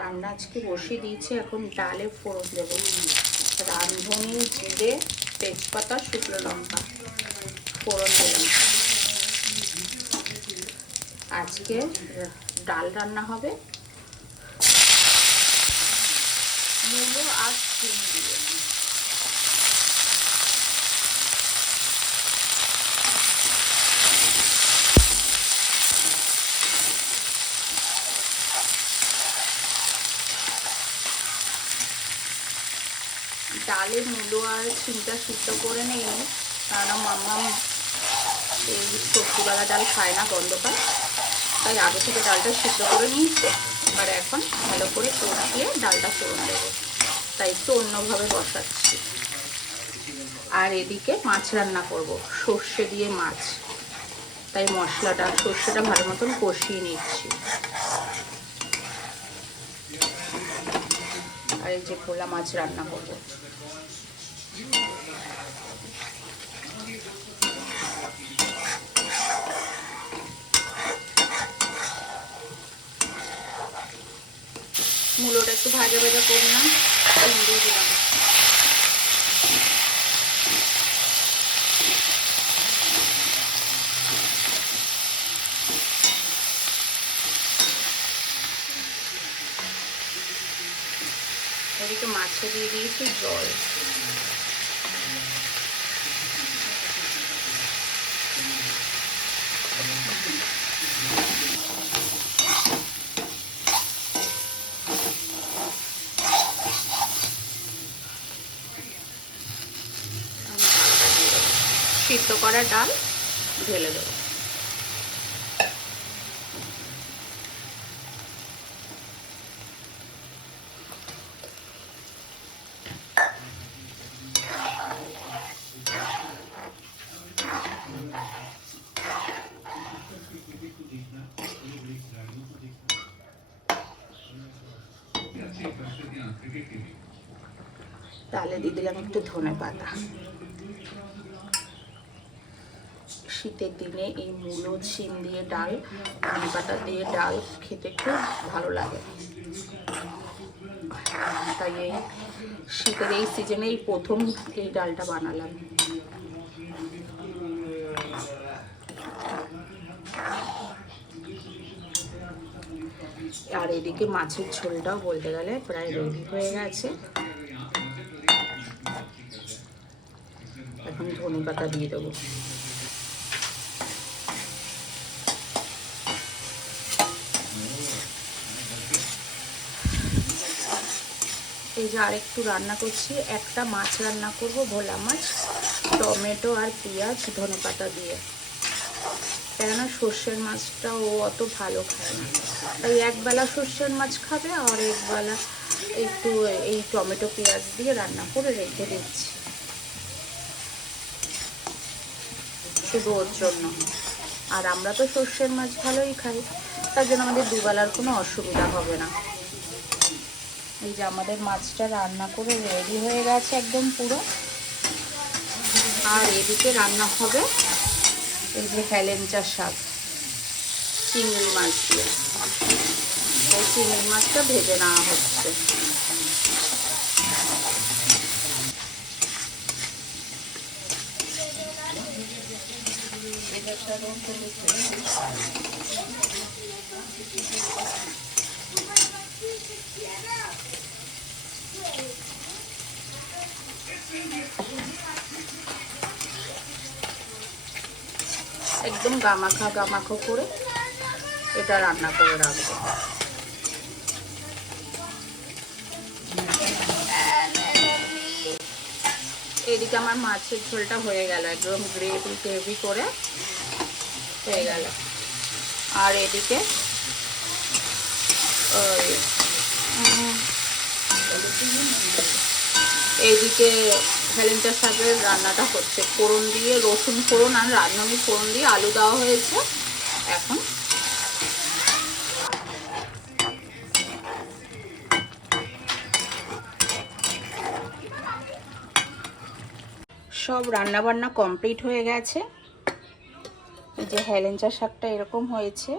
রান্না আজকে বসিয়ে দিয়েছি। এখন ডালে ফোড়ন দেবো। রাঁধুনি, জিরে, তেজপাতা, শুকনো লঙ্কা ফোড়ন দেবেন। আজকে ডাল রান্না হবে মূলো আর শিম দিয়ে। ডালে মূলো আর শিমটা সিদ্ধ করে নিই, কারণ মাম্মাম এই সবজিওয়ালা ডাল খায় না, গন্ধ পায়, তাই আগে থেকে ডালটা সিদ্ধ করে নিয়েছি। আর এখন ভালো করে কষিয়ে ডালটা ফোড়ন দেবো, তাই একটু অন্যভাবে বসাচ্ছি। আর এদিকে মাছ রান্না করব, সর্ষে দিয়ে মাছ, তাই মশলাটা সর্ষেটা ভালো মতন কষিয়ে নিচ্ছি। আর এই যে ভোলা মাছ রান্না করবো। মূলোটা একটু ভাজা ভাজা করলাম, দিয়ে দিলাম। এদিকে মাছে দিয়ে দিয়েছি জল। সিদ্ধ করা ডাল ঢেলে দেবো। ডালে দিয়ে দিলাম একটু ধনে পাতা। শীতের দিনে এই মূলো শিম দিয়ে ডাল, ধনে পাতা দিয়ে ডাল খেতে খুব ভালো লাগে। তাই এই শীতের এই সিজনে এই প্রথম এই ডালটা বানালাম। আর এদিকে মাছের ঝোলটাও বলতে গেলে প্রায় রেডি হয়ে গেছে। এখন ধনে পাতা দিয়ে দেবো। এই যে আরেকটু রান্না করছি, একটা মাছ রান্না করব, ভোলা মাছ, টমেটো আর পেঁয়াজ ধনে পাতা দিয়ে। কেননা সর্ষের মাছটা ও অত ভালো খায় না, তাই একবেলা সর্ষের মাছ খাবে আর একবেলা একটু এই টমেটো পেঁয়াজ দিয়ে রান্না করে রেখে দিচ্ছি শুধু ওর জন্য। আর আমরা তো সর্ষের মাছ ভালোই খাই, তার জন্য আমাদের দুবেলার কোনো অসুবিধা হবে না। এই যে আমাদের মাছটা রান্না করে রেডি হয়ে গেছে একদম পুরো। আর এদিকে রান্না হবে এই যে হেলেঞ্চা শাক চিংড়ি মাছ দিয়ে। এই চিংড়ি মাছটা ভেজে নেওয়া হচ্ছে। একদম গামাখা করে এটা রান্না করে রাখবো। এদিকে আমার মাছের ঝোলটা হয়ে গেল, একদম গ্রেভি করে হয়ে গেল। আর এদিকে এইদিকে হেলেঞ্চা শাকের রান্নাটা হচ্ছে, ফোড়ন দিয়ে রসুন ফোড়ন আর রাঁধুনি ফোড়ন দিয়ে আলু দেওয়া হয়েছে। এখন সব রান্না বান্না কমপ্লিট হয়ে গেছে। এই যে হেলেঞ্চা শাকটা এরকম হয়েছে।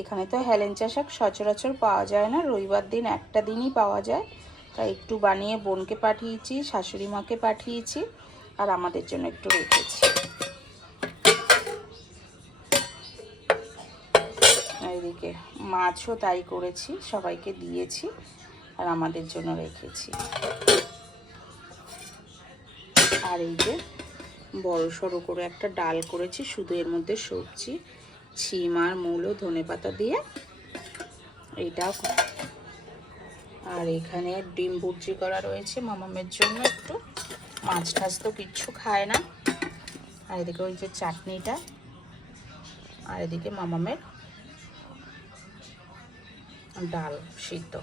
এখানে তো হেলেঞ্চা শাক সচরাচর পাওয়া যায় না, রবিবার দিন একটা দিনই পাওয়া যায়, তাই একটু বানিয়ে বোনকে পাঠিয়েছি, শাশুড়ি মাকে পাঠিয়েছি, আর আমাদের জন্য একটু রেখেছি। এইদিকে মাছও তাই করেছি, সবাইকে দিয়েছি আর আমাদের জন্য রেখেছি। আর এই যে বড় সড়ো করে একটা ডাল করেছি, শুধু এর মধ্যে সবজি, শিম আর মূলো ধনেপাতা দিয়ে, এইটাও। আর এখানে ডিম ভুর্জি করা রয়েছে মামামের জন্য, একটু মাছ টাছ তো কিচ্ছু খায় না। আর এদিকে ওই যে চাটনিটা, আর এদিকে মামামের ডাল সিদ্ধ।